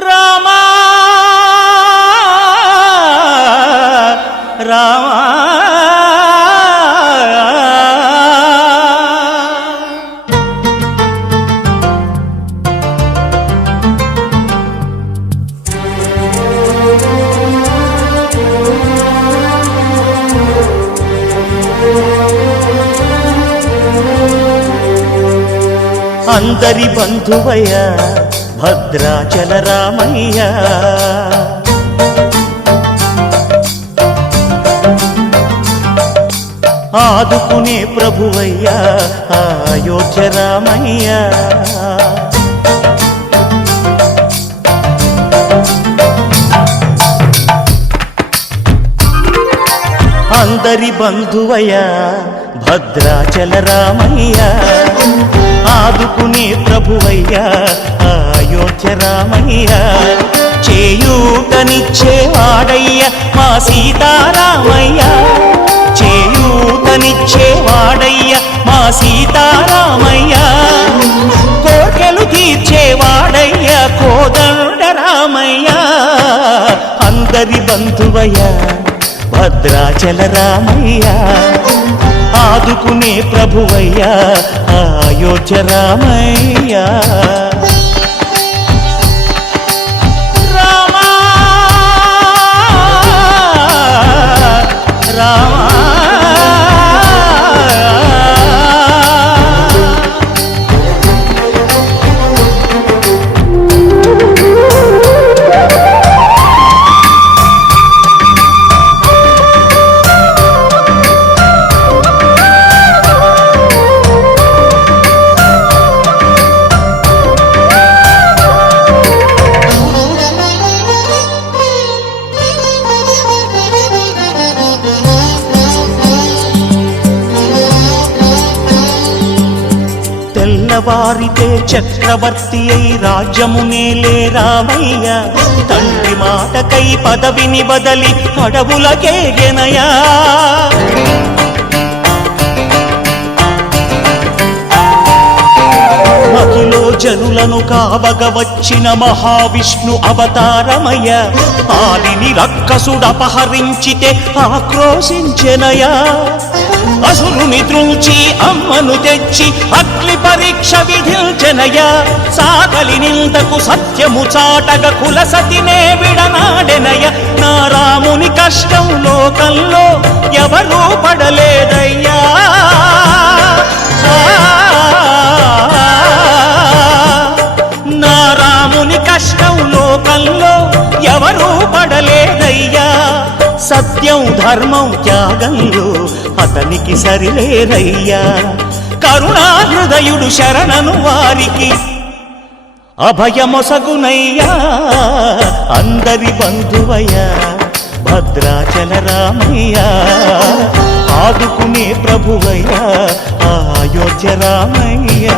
రామా రామా అందరి బంధువయ్య భద్రాచల రామయ్య ఆదుకునే ప్రభువయ్య అయోధ్య రామయ్య అందరి బంధువయ్య భద్రాచల రామయ్య ఆదుకునే ప్రభువయ్య అయోధ్య రామయ్య చేయూతనిచ్చేవాడయ్య మా సీతారామయ్య చేయూతనిచ్చేవాడయ్య మా సీతారామయ్య కోర్కెలు తీర్చేవాడయ్య కోదండ రామయ్య అందరి బంధువయ్య భద్రాచల రామయ్య ఆదుకునే ప్రభువయ్య అయోధ్య రామయ్య రామా రామా తెల్లవారితే చక్రవర్తి అయి రాజ్యమునేలే రామయ్య తండ్రి మాటకై పదవిని బదలి అడవులకేగెనయా మహిలో జనులను కావగ వచ్చిన మహావిష్ణు అవతారమయ్య ఆలిని రక్కసుడపహరించితే ఆక్రోశించెనయా అసురుని త్రుంచి అమ్మను తెచ్చి అగ్ని పరీక్ష విధించెనయా సాగలి నిందకు సత్యము చాటగ కుల సతినే విడనాడెనయ నా రాముని కష్టం లోకంలో ఎవరూ పడలేదయ్యా నా రాముని కష్టం లోకంలో ఎవరూ పడలేదయ్యా సత్యం ధర్మం త్యాగంలో అతనికి సరిలేరయ్యా కరుణా హృదయుడు శరణను వారికి అభయమొసగునయ్యా అందరి బంధువయ్య భద్రాచల రామయ్య ఆదుకునే ప్రభువయ్య అయోధ్య రామయ్య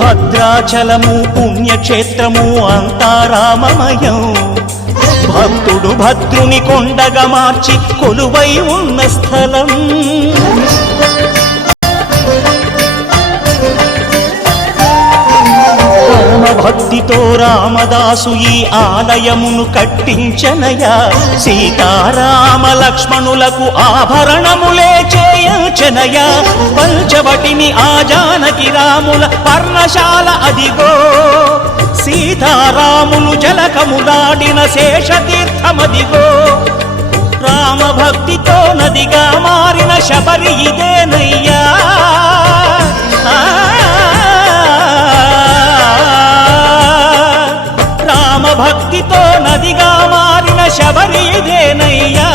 భద్రాచలము పుణ్యక్షేత్రము అంతా రామమయం భక్తుడు భద్రుని కొండగా మార్చి కొలువై ఉన్న స్థలం భక్తితో రామదాసు ఈ ఆలయమును కట్టించనయా సీతారామ లక్ష్మణులకు ఆభరణములే చేయించనయా పంచవటిని ఆ జానకి రాముల పర్ణశాల అదిగో సీతారాములు జలకములాడిన శేషతీర్థమదిగో రామభక్తితో నదిగా మారిన శబరి ఇదేనయ్యా భక్తితో నదిగా మారిన శబరి ఇదేనయ్యా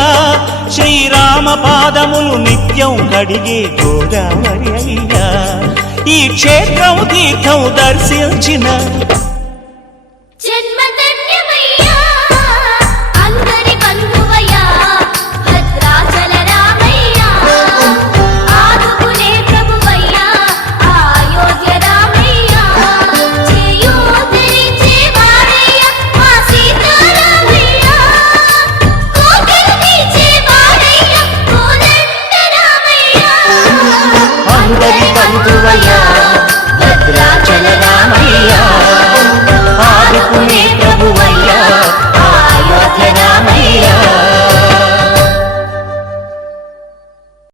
శ్రీరామ పాదములు నిత్యం కడిగే గోదావరి అయ్యా ఈ క్షేత్రం తీర్థం దర్శించిన జన్మ